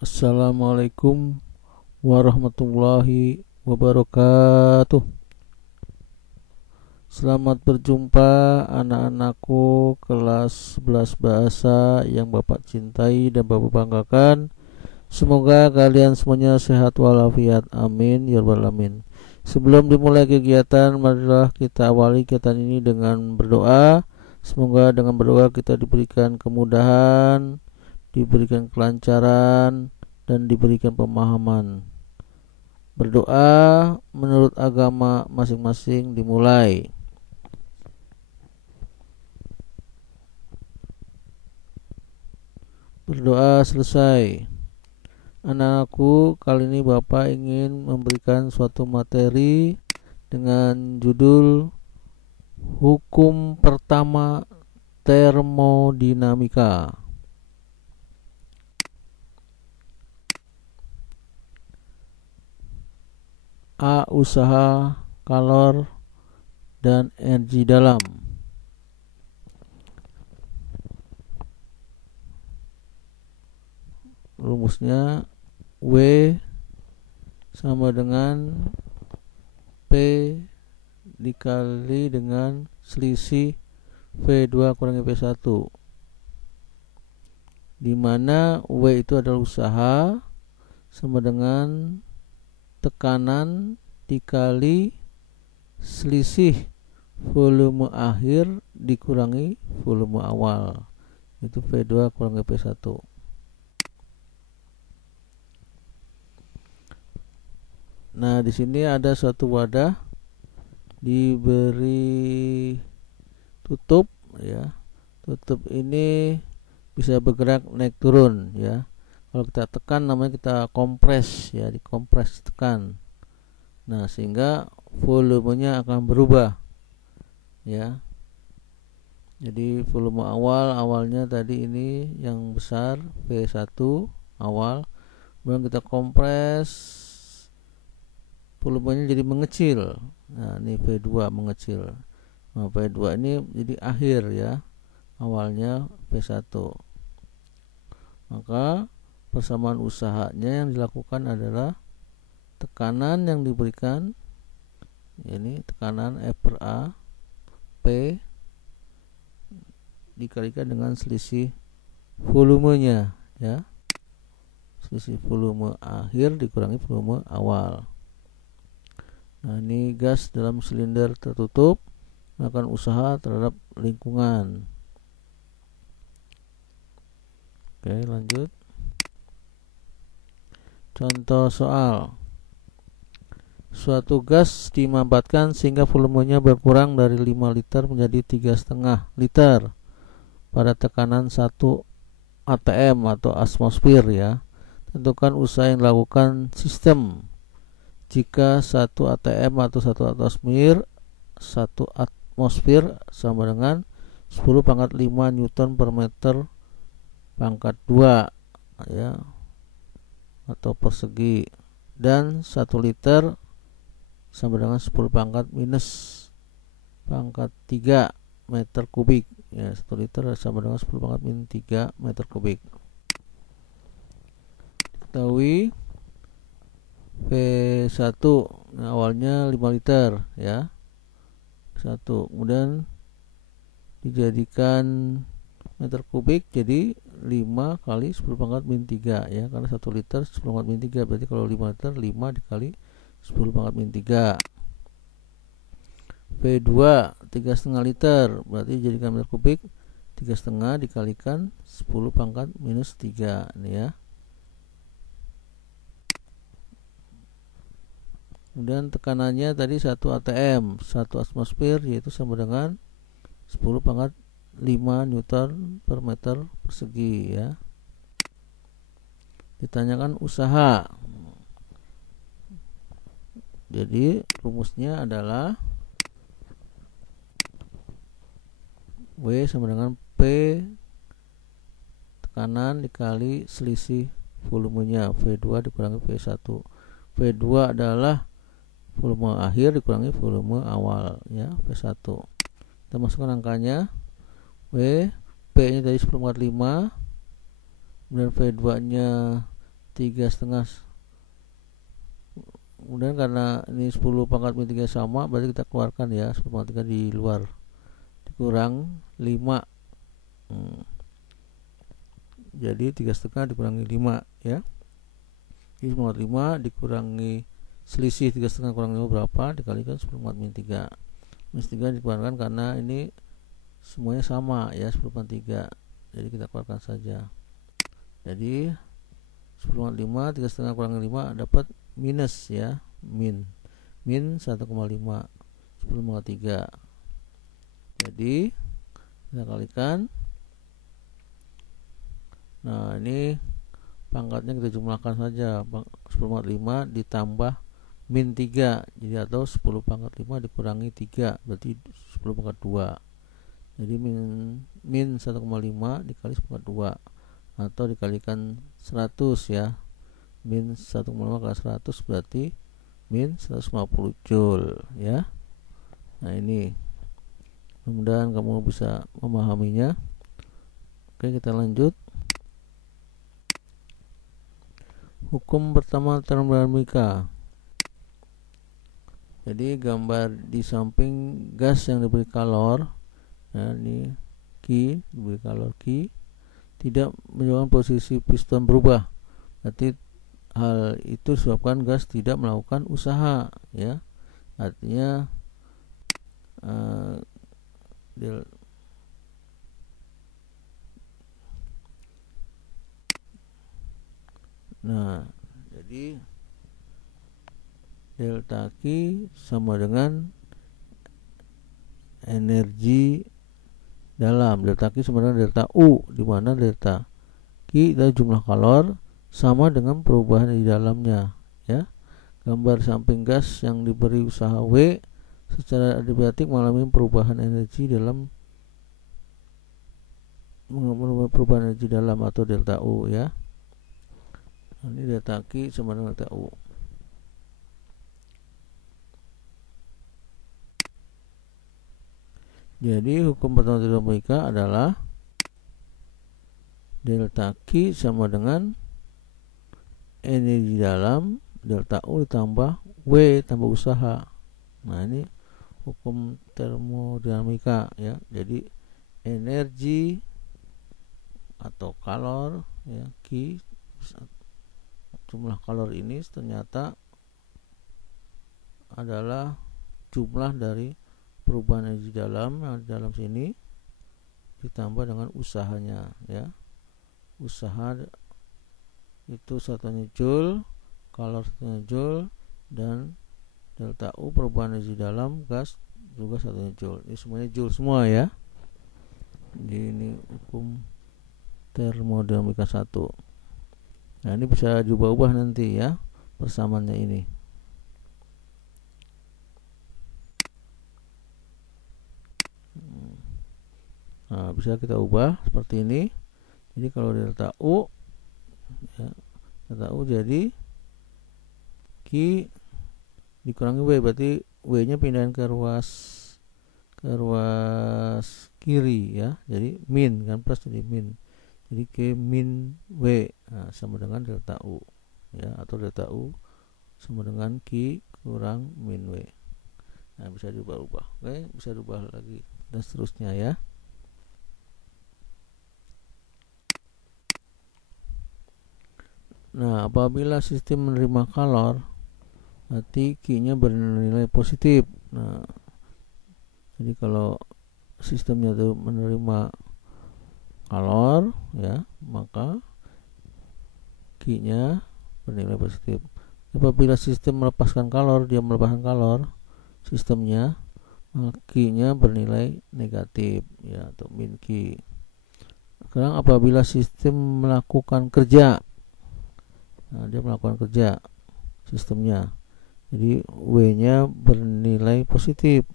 Assalamualaikum warahmatullahi wabarakatuh. Selamat berjumpa anak-anakku kelas 11 bahasa yang Bapak cintai dan Bapak banggakan. Semoga kalian semuanya sehat walafiat. Amin ya rabbal alamin. Sebelum dimulai kegiatan, marilah kita awali kegiatan ini dengan berdoa. Semoga dengan berdoa kita diberikan kemudahan, diberikan kelancaran, dan diberikan pemahaman. Berdoa menurut agama masing-masing dimulai. Berdoa selesai. Anak-anakku, kali ini Bapak ingin memberikan suatu materi dengan judul Hukum Pertama Termodinamika. A. Usaha, kalor, dan energi dalam. Rumusnya W sama dengan P dikali dengan selisih V2 kurangi P1, dimana W itu adalah usaha sama dengan tekanan dikali selisih volume akhir dikurangi volume awal, itu V2 kurangi P1. Nah, di sini ada suatu wadah diberi tutup ya. Tutup ini bisa bergerak naik turun ya. Kalau kita tekan namanya kita kompres ya, dikompres tekan. Nah, sehingga volumenya akan berubah ya. Jadi volume awalnya tadi ini yang besar V1 awal, kemudian kita kompres, volumenya jadi mengecil. Nah, ini V2 mengecil. Nah, V2 ini jadi akhir ya, awalnya V1. Maka persamaan usahanya yang dilakukan adalah tekanan yang diberikan, ini tekanan F per A, P dikalikan dengan selisih volumenya ya, selisih volume akhir dikurangi volume awal. Nah, ini gas dalam silinder tertutup melakukan usaha terhadap lingkungan. Oke, lanjut. Contoh soal. Suatu gas dimanfaatkan sehingga volumenya berkurang dari 5 liter menjadi 3,5 liter pada tekanan 1 atm atau atmosfer ya. Tentukan usaha yang dilakukan sistem jika 1 atm atau 1 atmosfer sama dengan 10 pangkat 5 Newton per meter pangkat 2 ya, atau persegi, dan 1 liter sama dengan 10 pangkat minus pangkat 3 meter kubik ya. 1 liter sama dengan 10 pangkat minus 3 meter kubik. Ketahui V1 nah, awalnya 5 liter ya, 1, kemudian dijadikan meter kubik jadi 5 kali 10 pangkat min 3 ya, karena 1 liter 10 pangkat min 3, berarti kalau 5 liter 5 dikali 10 pangkat min 3. V2 3,5 liter, berarti jadikan meter kubik 3,5 dikalikan 10 pangkat minus 3 ini ya. Kemudian tekanannya tadi 1 atm 1 atmosfer, yaitu sama dengan 10 pangkat 5 Newton per meter persegi ya. Ditanyakan usaha. Jadi rumusnya adalah W sama dengan P tekanan dikali selisih volumenya V2 dikurangi V1. V2 adalah volume akhir dikurangi volume awal ya, V1. Kita masukkan angkanya. W, P nya tadi 10,5, kemudian V2 nya 3,5. Kemudian karena ini 10 pangkat min 3 sama, berarti kita keluarkan ya 10 pangkat 3 di luar, dikurang 5. Jadi 3,5 dikurangi 5 ya. Jadi 10 pangkat 5 dikurangi selisih 3,5 kurang 5 berapa, dikalikan 10 pangkat min 3. Min 3 dikeluarkan karena ini semuanya sama ya 10 pangkat 3. Jadi kita keluarkan saja. Jadi 10 pangkat 5 3,5 kurang 5 dapat minus ya, min 1,5 10 pangkat 3. Jadi kita kalikan. Nah, ini pangkatnya kita jumlahkan saja, 10 pangkat 5 ditambah min 3, jadi atau 10 pangkat 5 dikurangi 3, berarti 10 pangkat 2. Jadi min 1,5 dikali 10 pangkat 2 atau dikalikan 100 ya. Min 1,5 kali 100 berarti min 150 joule ya. Nah, ini mudah-mudahan kamu bisa memahaminya. Oke, kita lanjut. Hukum pertama termodinamika. Jadi gambar di samping gas yang diberi kalor, nah ini Q, diberi kalor Q, tidak menyebabkan posisi piston berubah. Berarti hal itu disebabkan gas tidak melakukan usaha ya. Artinya nah, jadi delta Q sama dengan energi dalam. Delta Q sama dengan delta U, di mana delta Q adalah jumlah kalor sama dengan perubahan di dalamnya ya. Gambar samping gas yang diberi usaha W secara adiabatik mengalami perubahan energi dalam atau delta U ya. Ini delta Q sama dengan delta U. Jadi hukum pertama termodinamika adalah delta Q sama dengan energi dalam delta U ditambah W tambah usaha. Nah, ini hukum termodinamika ya. Jadi energi atau kalor ya, Q, jumlah kalor ini ternyata adalah jumlah dari perubahan energi dalam yang di dalam sini ditambah dengan usahanya ya. Usaha itu satunya joule, kalor satunya joule, dan delta U perubahan energi dalam gas juga satunya joule. Ini semuanya joule semua ya. Jadi ini hukum termodinamika 1. Nah, ini bisa diubah-ubah nanti ya persamaannya ini. Nah, bisa kita ubah seperti ini. Jadi kalau delta U ya, delta U jadi Q dikurangi W, berarti W nya pindahin ke ruas kiri ya. Jadi min kan, plus jadi min. Jadi Q min W sama dengan delta U ya, atau delta U sama dengan Q kurang min W. Nah, bisa diubah-ubah. Oke, bisa diubah lagi dan seterusnya ya. Nah, apabila sistem menerima kalor, berarti Q-nya bernilai positif. Nah, jadi kalau sistemnya itu menerima kalor ya, maka Q-nya bernilai positif. Apabila sistem melepaskan kalor, dia melepaskan kalor sistemnya, maka Q-nya bernilai negatif ya, atau min Q. Sekarang apabila sistem melakukan kerja, nah, dia melakukan kerja sistemnya, jadi W-nya bernilai positif.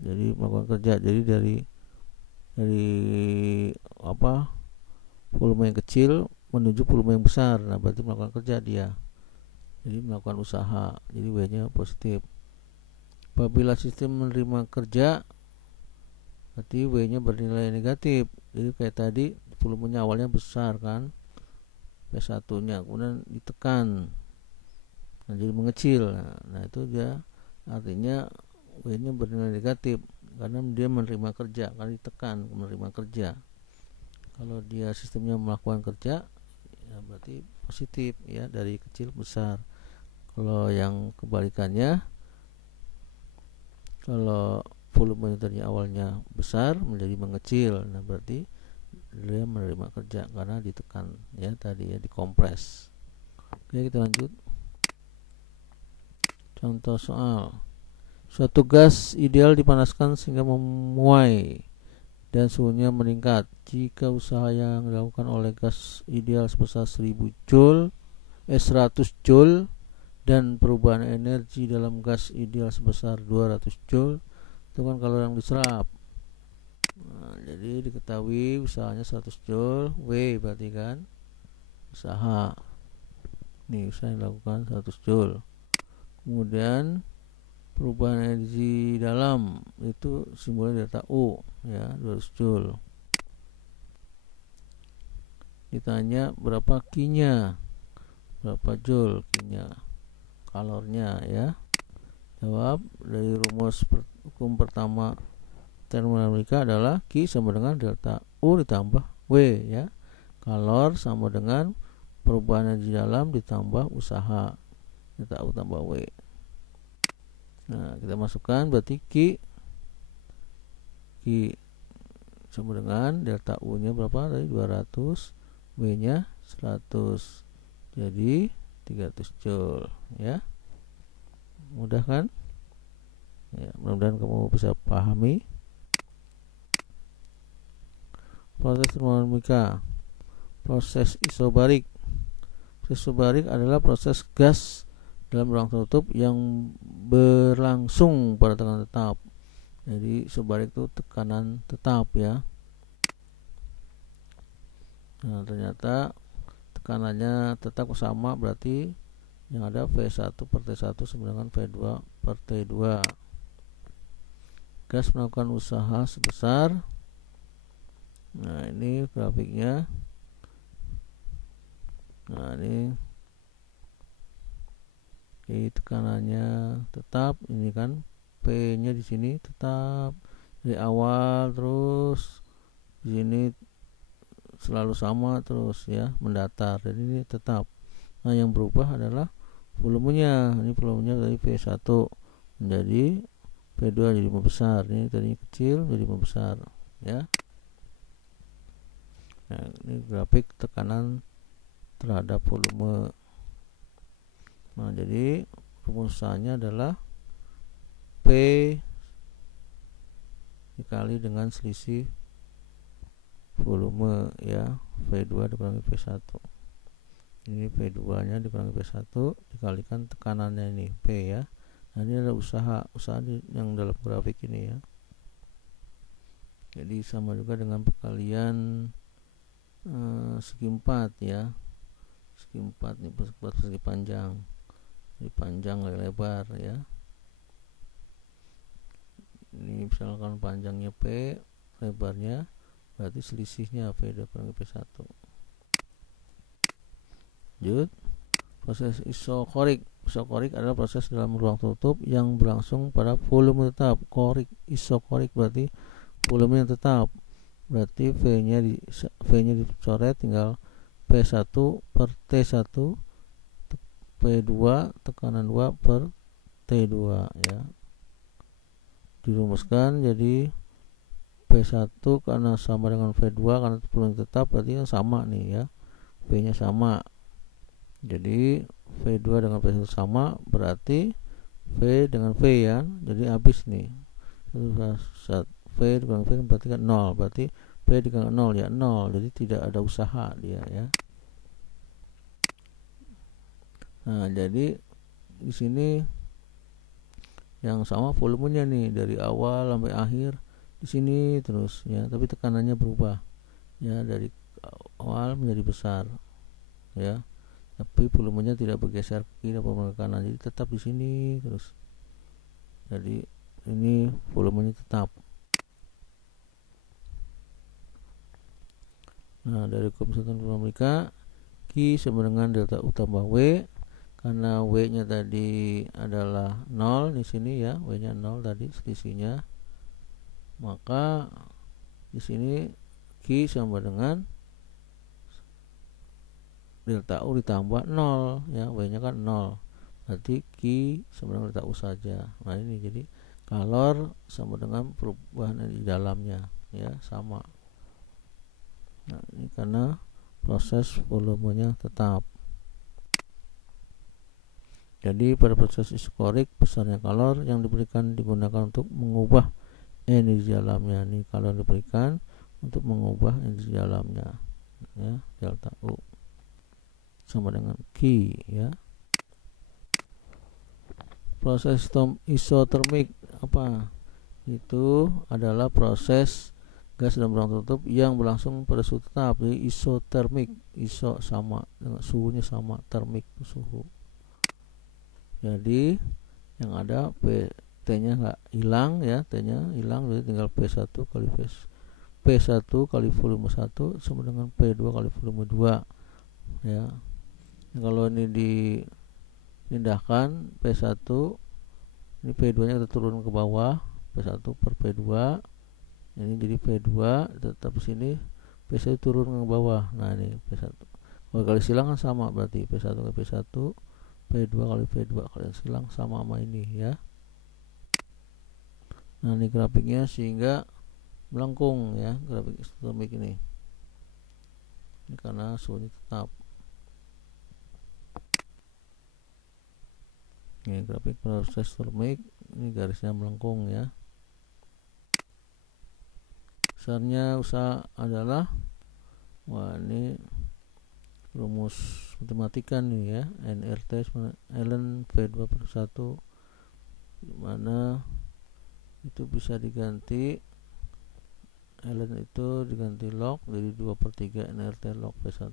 Jadi melakukan kerja, jadi dari apa, volume yang kecil menuju volume yang besar. Nah, berarti melakukan kerja dia, jadi melakukan usaha, jadi W-nya positif. Apabila sistem menerima kerja, berarti W-nya bernilai negatif. Jadi kayak tadi volumenya awalnya besar kan, P1 nya kemudian ditekan, nah, jadi mengecil. Nah itu dia artinya W nya bernilai negatif karena dia menerima kerja, karena ditekan menerima kerja. Kalau dia sistemnya melakukan kerja, ya berarti positif ya, dari kecil besar. Kalau yang kebalikannya, kalau volume tadinya awalnya besar menjadi mengecil, nah berarti dia menerima kerja karena ditekan ya tadi ya, dikompres. Oke, kita lanjut. Contoh soal. Suatu gas ideal dipanaskan sehingga memuai dan suhunya meningkat. Jika usaha yang dilakukan oleh gas ideal sebesar 100 Joule dan perubahan energi dalam gas ideal sebesar 200 Joule, tentukan kalori yang diserap. Nah, jadi diketahui usahanya 100 Joule, W berarti kan usaha. Nih, usaha yang dilakukan 100 Joule. Kemudian perubahan energi dalam itu simbolnya delta U ya, 200 Joule. Ditanya berapa Q-nya, berapa Joule Q-nya, kalornya ya. Jawab dari rumus hukum pertama termodinamika adalah Q sama dengan delta U ditambah W ya. Kalor sama dengan perubahan energi dalam ditambah usaha, delta U tambah W. Nah, kita masukkan berarti Q sama dengan delta U nya berapa tadi, 200, W nya 100, jadi 300 Joule ya. Mudah kan ya, mudah-mudahan kamu bisa pahami. Proses termodinamika, proses isobarik. Proses isobarik adalah proses gas dalam ruang tertutup yang berlangsung pada tekanan tetap. Jadi isobarik itu tekanan tetap ya. Nah, ternyata tekanannya tetap sama, berarti yang ada V1 per T1 sama dengan V2 per T2. Gas melakukan usaha sebesar, nah ini grafiknya. Nah ini tekanannya tetap, ini kan P nya di sini tetap dari awal terus, di sini selalu sama terus ya, mendatar, jadi ini tetap. Nah yang berubah adalah volumenya. Ini volumenya dari V1 menjadi V2 jadi membesar, ini tadinya kecil jadi membesar ya. Nah ini grafik tekanan terhadap volume. Nah jadi rumusannya adalah P dikali dengan selisih volume ya, V2 dikurangi V1. Ini V2 nya dikurangi V1 dikalikan tekanannya ini P ya. Nah ini adalah usaha yang dalam grafik ini ya. Jadi sama juga dengan perkalian segi 4 ya. Segi 4 ini persegi panjang. Ini panjang lebar ya. Ini misalkan panjangnya P, lebarnya, berarti selisihnya V2 kurangi P1. Lanjut. Proses isokorik. Isokorik adalah proses dalam ruang tertutup yang berlangsung pada volume tetap. Isokorik berarti volume yang tetap. Berarti V nya dicoret, tinggal P1 per T1 P2 tekanan 2 per T2 ya. Dirumuskan jadi P1 karena sama dengan V2 karena volume tetap, berarti kan sama nih ya, V nya sama. Jadi V2 dengan V1 sama, berarti V dengan V ya, jadi habis nih. V dengan V berarti kan 0, berarti V dengan 0 ya 0, jadi tidak ada usaha dia ya. Nah jadi di sini yang sama volumenya nih dari awal sampai akhir di sini terus ya, tapi tekanannya berubah ya, dari awal menjadi besar ya, tapi volumenya tidak bergeser ke kiri atau ke kanan, jadi tetap di sini terus. Jadi ini volumenya tetap. Nah dari hukum termodinamika Q sama dengan delta U tambah W. Karena W nya tadi adalah 0 di sini ya, W nya 0 tadi selisihnya, maka di sini Q sama dengan delta U ditambah 0 ya, W nya kan 0, berarti Q sama dengan delta U saja. Nah ini jadi kalor sama dengan perubahan di dalamnya ya, sama. Nah ini karena proses volumenya tetap. Jadi pada proses isokorik besarnya kalor yang diberikan digunakan untuk mengubah energi dalamnya. Ini kalor diberikan untuk mengubah energi dalamnya ya, delta U sama dengan Q ya. Proses isotermik apa? Itu adalah proses gas dalam ruang tertutup yang berlangsung pada suhu tetap. Jadi isotermik, iso sama dengan suhunya sama, termik suhu. Jadi yang ada T nya nggak hilang ya, T nya hilang, jadi tinggal P1 kali P1 kali volume 1 sama dengan P2 kali volume 2 ya. Kalau ini dipindahkan P1, ini P2 nya kita turun ke bawah, P1 per P2 ini jadi P2, tetap sini P1 turun ke bawah. Nah ini P1 kalau kali silang kan sama, berarti P1 kali P1, P2 kali P2 kalian silang sama ini ya. Nah ini grafiknya sehingga melengkung ya, grafik isotermik ini karena suhunya tetap. Ini grafik proses termik, ini garisnya melengkung ya. Besarnya usaha adalah, wah ini rumus matematika nih ya, nRT ln V2 per 1, dimana itu bisa diganti ln itu diganti log jadi 2 per 3 nRT log V1.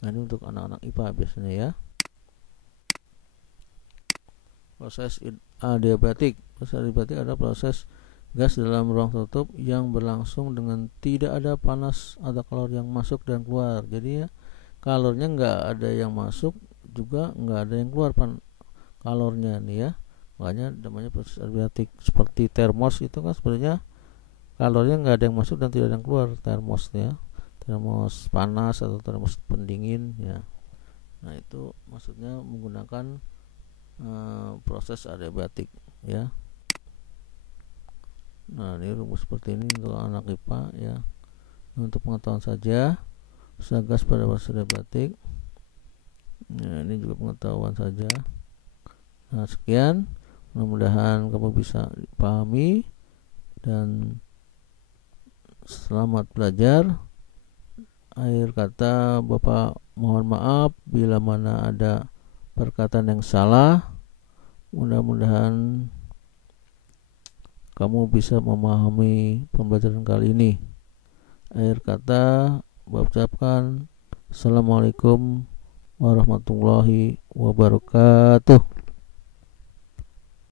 Nah ini untuk anak-anak IPA biasanya ya. Proses adiabatik. Proses adiabatik adalah proses gas dalam ruang tertutup yang berlangsung dengan tidak ada panas atau kalor yang masuk dan keluar. Jadi ya, kalornya nggak ada yang masuk, juga nggak ada yang keluar kalornya nih ya. Makanya namanya proses adiabatik. Seperti termos itu kan sebenarnya kalornya nggak ada yang masuk dan tidak ada yang keluar, termos ya, termos panas atau termos pendingin ya. Nah itu maksudnya menggunakan proses adiabatik ya. Nah ini rumus seperti ini untuk anak IPA ya, untuk pengetahuan saja. Usaha gas pada proses adiabatik. Nah ini juga pengetahuan saja. Nah sekian, mudah-mudahan kamu bisa dipahami dan selamat belajar. Akhir kata, Bapak mohon maaf bila mana ada perkataan yang salah. Mudah-mudahan kamu bisa memahami pembelajaran kali ini. Akhir kata, Bapak ucapkan Assalamualaikum warahmatullahi wabarakatuh.